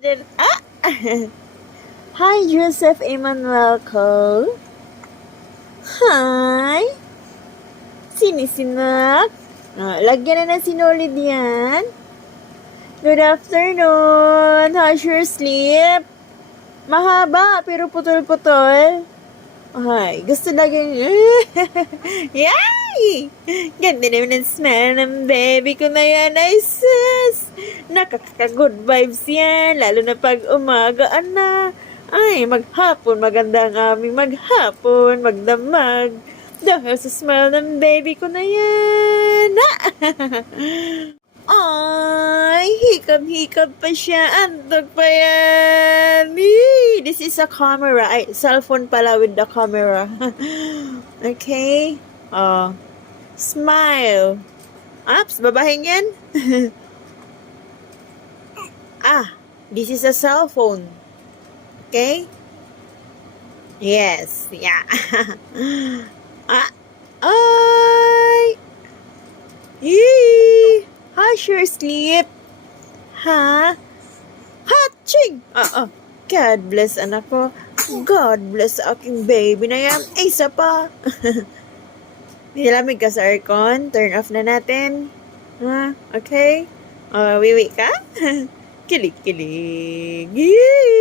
Ah! Hi, Joseph Emmanuel Cole. Hi! Sinisinak? Lagyan na ng sinulid yan. Good afternoon. How's your sleep? Mahaba, pero putol-putol. Ay, gusto lagi. Yay! Ganda naman ang smell ng baby ko na yan. Ay, sis! Nakaka-good vibes yan. Lalo na pag umaga, ana. Ay, maghapon. Maganda ang aming maghapon. Magdamag. Dahil sa smell ng baby ko na yan. Ay, hikab-hikab pa siya. Antog pa yan. Eee, this is a camera. Ay, cellphone pala with the camera. Okay. Smile. Ups, babahin yan. This is a cell phone. Okay? Yes. Yeah. Ay! Yee! How's your sleep? Ha? Hatching! God bless anak ko. God bless aking baby na yan. Ay, isa pa. Nilamig ka sa aircon. Turn off na natin. Ha? Okay? Wiwi ka? Kilig-kilig. Yee!